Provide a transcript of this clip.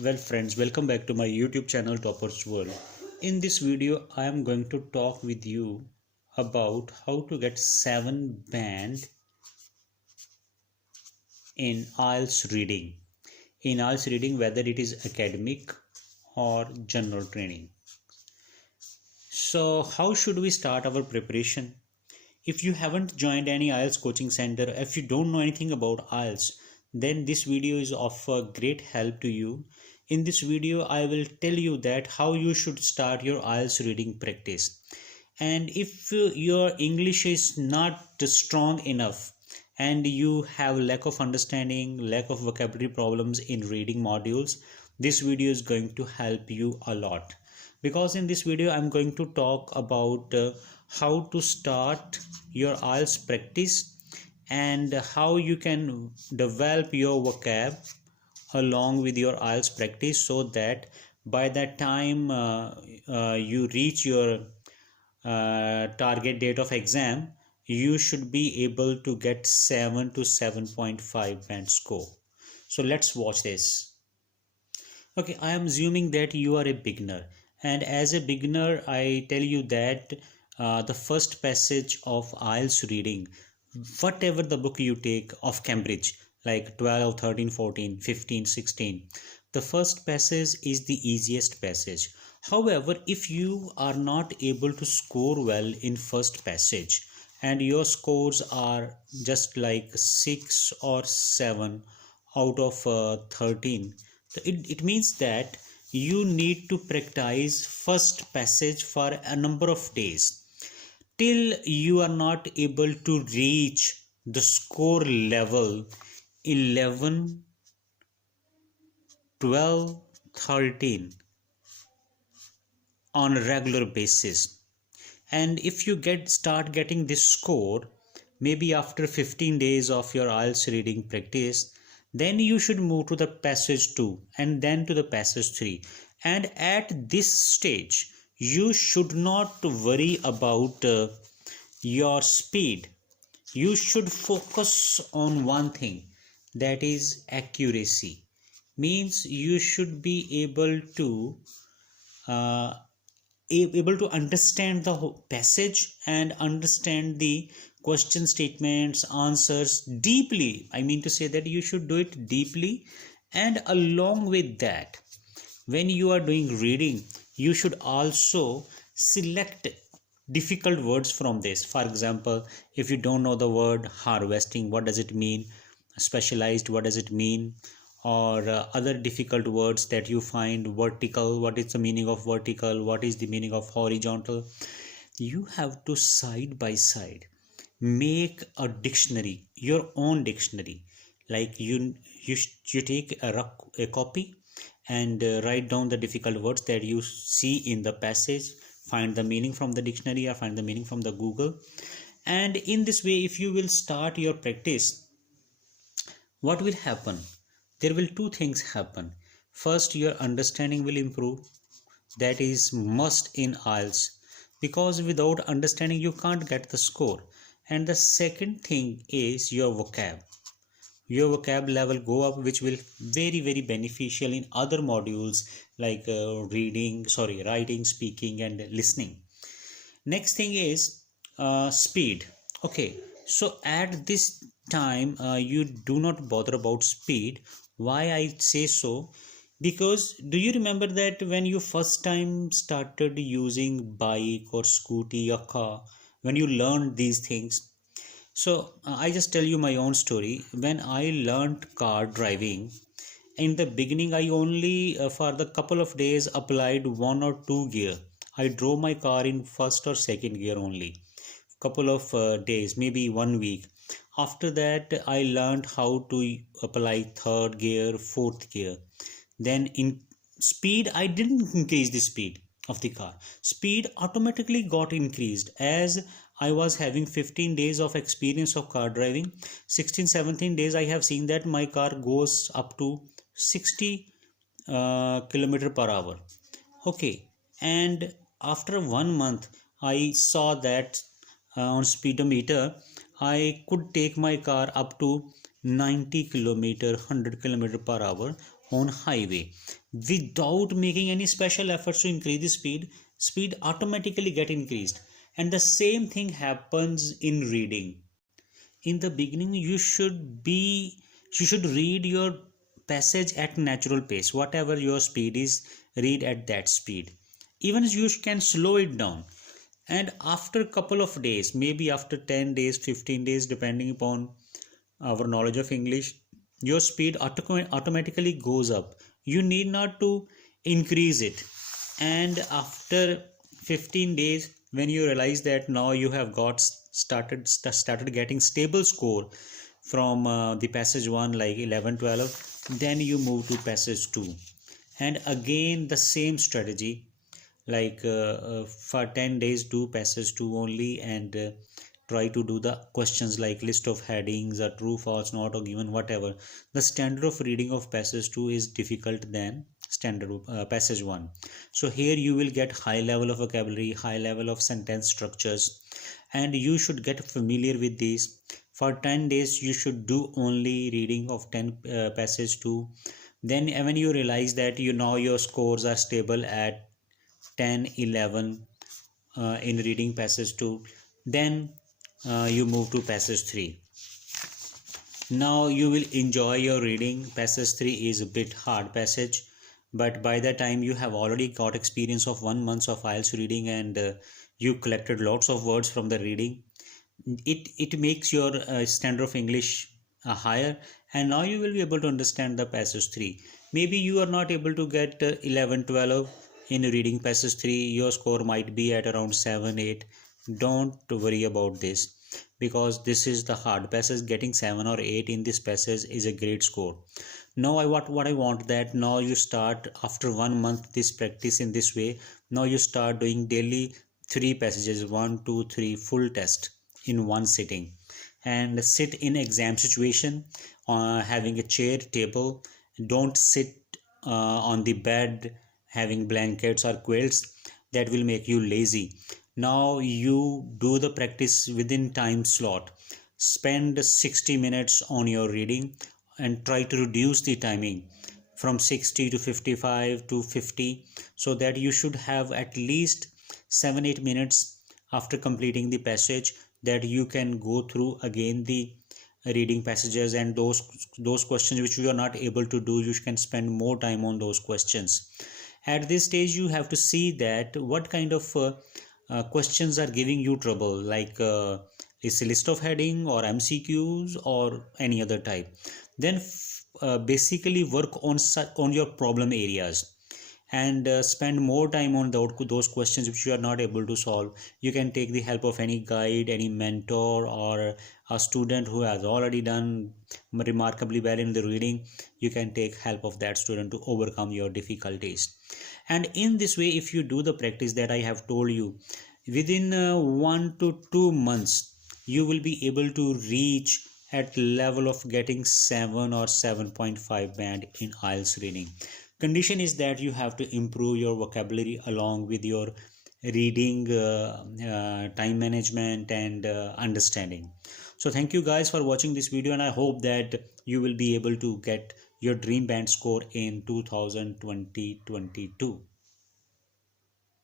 Well friends, welcome back to my YouTube channel Toppers World. In this video, I am going to talk with you about how to get 7 band in IELTS reading. In IELTS reading, whether it is academic or general training. So how should we start our preparation? If you haven't joined any IELTS coaching center, if you don't know anything about IELTS, then this video is of great help to you. In this video, I will tell you that how you should start your IELTS reading practice. And if your English is not strong enough and you have lack of understanding, lack of vocabulary problems in reading modules, this video is going to help you a lot. Because in this video, I'm going to talk about how to start your IELTS practice and how you can develop your vocab along with your IELTS practice, so that by that time you reach your target date of exam, you should be able to get 7 to 7.5 band score. So let's watch this. Okay, I am assuming that you are a beginner, and as a beginner I tell you that the first passage of IELTS reading, whatever the book you take of Cambridge, like 12, 13, 14, 15, 16, the first passage is the easiest passage. However, if you are not able to score well in first passage and your scores are just like 6 or 7 out of 13, it means that you need to practice first passage for a number of days till you are not able to reach the score level 11, 12, 13 on a regular basis. And if you start getting this score maybe after 15 days of your IELTS reading practice, then you should move to the passage 2 and then to the passage 3. And at this stage you should not worry about your speed. You should focus on one thing, that is accuracy. Means you should be able uh, to understand the whole passage and understand the question statements, answers deeply. I mean to say that you should do it deeply, and along with that, when you are doing reading, you should also select difficult words from this. For example, if you don't know the word harvesting, what does it mean? Specialized, what does it mean? Or other difficult words that you find. Vertical, what is the meaning of vertical? What is the meaning of horizontal? You have to side by side make a dictionary, your own dictionary. Like you take a copy and write down the difficult words that you see in the passage, find the meaning from the dictionary or find the meaning from the Google. And in this way, if you will start your practice, what will happen? There will two things happen. First, your understanding will improve. That is must in IELTS, because without understanding you can't get the score. And the second thing is your vocab level go up, which will very beneficial in other modules like writing, speaking and listening. Next thing is speed. Okay, so at this time you do not bother about speed. Why I say so? Because do you remember that when you first time started using bike or scooty or car, when you learned these things? So I just tell you my own story. When I learned car driving, in the beginning I only for the couple of days applied 1 or 2 gear. I drove my car in first or second gear only. Couple of days, maybe 1 week. After that I learned how to apply third gear, fourth gear. Then in speed, I didn't increase the speed of the car. Speed automatically got increased as I was having 15 days of experience of car driving. 16-17 days I have seen that my car goes up to 60 kilometer per hour. Okay, and after 1 month I saw that on speedometer I could take my car up to 90 kilometer, 100 kilometer per hour on highway without making any special efforts to increase the speed automatically get increased. And the same thing happens in reading. In the beginning you should read your passage at natural pace. Whatever your speed is, read at that speed. Even you can slow it down, and after a couple of days, maybe after 10 days, 15 days, depending upon our knowledge of English, your speed automatically goes up. You need not to increase it. And after 15 days, when you realize that now you have got started getting stable score from the passage 1 like 11, 12, then you move to passage 2. And again the same strategy, like for 10 days do passage 2 only, and try to do the questions like list of headings or true false not or given whatever. The standard of reading of passage 2 is difficult than standard passage 1. So here you will get high level of vocabulary, high level of sentence structures, and you should get familiar with these. For 10 days you should do only reading of 10 passage 2. Then when you realize that you know your scores are stable at 10, 11 in reading passage 2, then you move to passage 3. Now you will enjoy your reading. Passage 3 is a bit hard passage, but by the time you have already got experience of 1 month of IELTS reading, and you collected lots of words from the reading, it makes your standard of English higher, and now you will be able to understand the passage 3. Maybe you are not able to get 11, 12 in reading passage 3. Your score might be at around 7, 8. Don't worry about this, because this is the hard passage. Getting 7 or 8 in this passage is a great score. Now what I want that now you start, after 1 month this practice in this way, now you start doing daily 3 passages, 1, 2, 3 full test in one sitting, and sit in exam situation having a chair, table. Don't sit on the bed having blankets or quilts. That will make you lazy. Now you do the practice within time slot. Spend 60 minutes on your reading, and try to reduce the timing from 60 to 55 to 50, so that you should have at least 7-8 minutes after completing the passage, that you can go through again the reading passages, and those questions which you are not able to do, you can spend more time on those questions. At this stage you have to see that what kind of questions are giving you trouble, like it's a list of heading or MCQs or any other type. Then basically work on your problem areas, and spend more time on those questions which you are not able to solve. You can take the help of any guide, any mentor, or a student who has already done remarkably well in the reading. You can take help of that student to overcome your difficulties. And in this way, if you do the practice that I have told you, within 1 to 2 months you will be able to reach at level of getting 7 or 7.5 band in IELTS reading. Condition is that you have to improve your vocabulary along with your reading, time management, and understanding. So thank you guys for watching this video, and I hope that you will be able to get your dream band score in 2022.